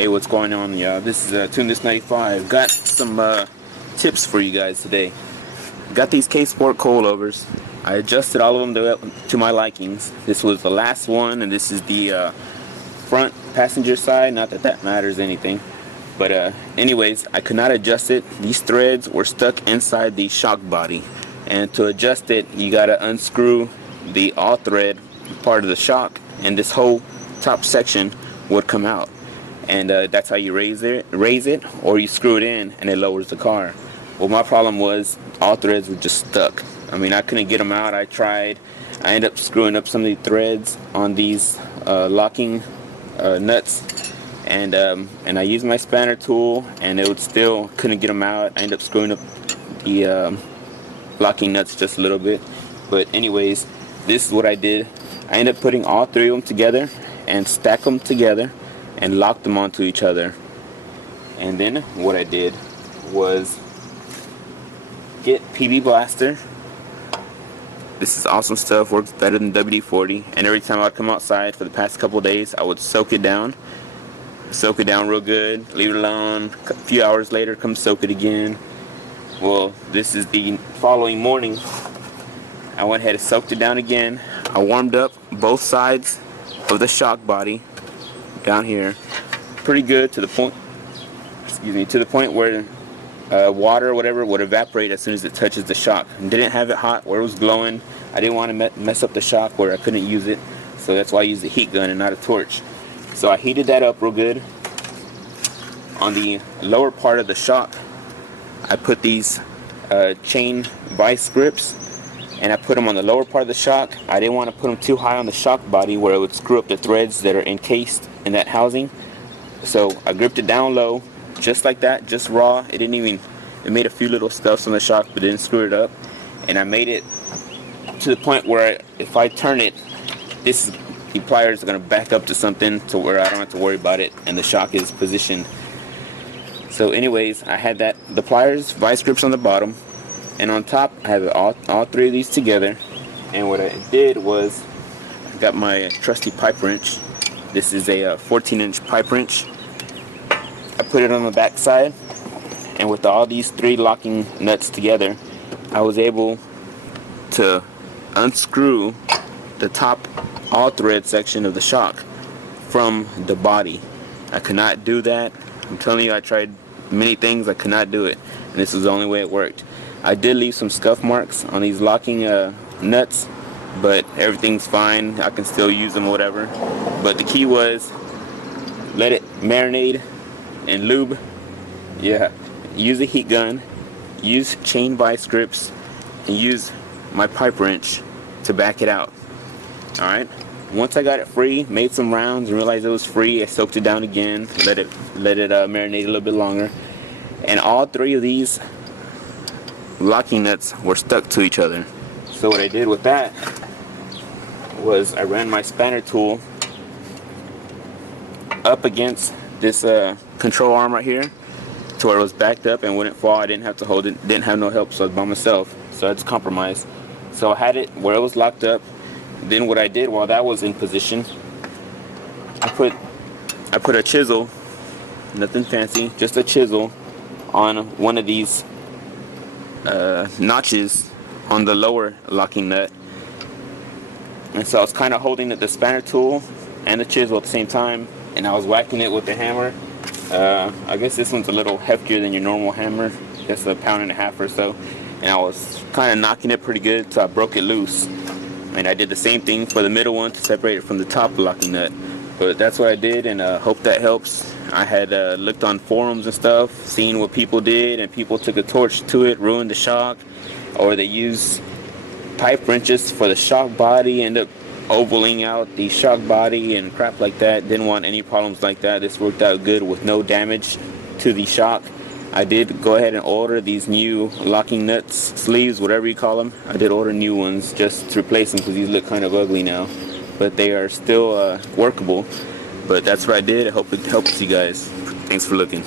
Hey, what's going on, y'all? This is Tune This 95. Got some tips for you guys today. Got these K-Sport coilovers. I adjusted all of them to my likings. This was the last one, and this is the front passenger side. Not that that matters anything, but anyways, I could not adjust it. These threads were stuck inside the shock body, and to adjust it, you gotta unscrew the all thread part of the shock, and this whole top section would come out. And that's how you raise it, or you screw it in and it lowers the car. Well, my problem was all threads were just stuck. I mean, I couldn't get them out. I tried. I ended up screwing up some of the threads on these locking nuts, and I used my spanner tool, and it would still couldn't get them out. I ended up screwing up the locking nuts just a little bit. But anyways, this is what I did. I ended up putting all three of them together and stack them together and lock them onto each other. And then what I did was get PB Blaster. This is awesome stuff, works better than WD-40, and every time I'd come outside for the past couple of days, I would soak it down real good, leave it alone. A few hours later, come soak it again. Well, this is the following morning. I went ahead and soaked it down again. I warmed up both sides of the shock body down here pretty good to the point where water or whatever would evaporate as soon as it touches the shock. And didn't have it hot where it was glowing. I didn't want to mess up the shock where I couldn't use it, so that's why I used a heat gun and not a torch. So I heated that up real good. On the lower part of the shock, I put these chain vice grips, and I put them on the lower part of the shock. I didn't want to put them too high on the shock body where it would screw up the threads that are encased in that housing. So I gripped it down low, just like that, just raw. It made a few little scuffs on the shock, but didn't screw it up. And I made it to the point where if I turn it, the pliers are going to back up to something to where I don't have to worry about it, and the shock is positioned. So anyways, I had the pliers, vice grips on the bottom, and on top I have all three of these together. And what I did was I got my trusty pipe wrench. This is a 14-inch pipe wrench. I put it on the back side, and with all these three locking nuts together, I was able to unscrew the top all thread section of the shock from the body. I could not do that. I'm telling you, I tried many things, I could not do it, and this was the only way it worked. I did leave some scuff marks on these locking nuts, but everything's fine. I can still use them, whatever. But the key was let it marinate and lube. Yeah, use a heat gun, use chain vice grips, and use my pipe wrench to back it out. Alright, once I got it free, made some rounds and realized it was free, I soaked it down again, let it marinate a little bit longer, and all three of these locking nuts were stuck to each other. So what I did with that was I ran my spanner tool up against this control arm right here to where it was backed up and wouldn't fall. I didn't have to hold it, didn't have no help, so I was by myself, so I had to compromise. So I had it where it was locked up. Then what I did while that was in position, I put a chisel, nothing fancy, just a chisel on one of these notches on the lower locking nut. And so I was kind of holding the spanner tool and the chisel at the same time, and I was whacking it with the hammer. I guess this one's a little heftier than your normal hammer, just 1.5 pounds or so, and I was kind of knocking it pretty good, so I broke it loose. And I did the same thing for the middle one to separate it from the top locking nut. But that's what I did, and hope that helps. I had looked on forums and stuff, seen what people did, and people took a torch to it, ruined the shock, or they used pipe wrenches for the shock body, end up ovaling out the shock body and crap like that. Didn't want any problems like that. This worked out good with no damage to the shock. I did go ahead and order these new locking nuts, sleeves, whatever you call them. I did order new ones just to replace them because these look kind of ugly now. But they are still workable. But that's what I did. I hope it helps you guys. Thanks for looking.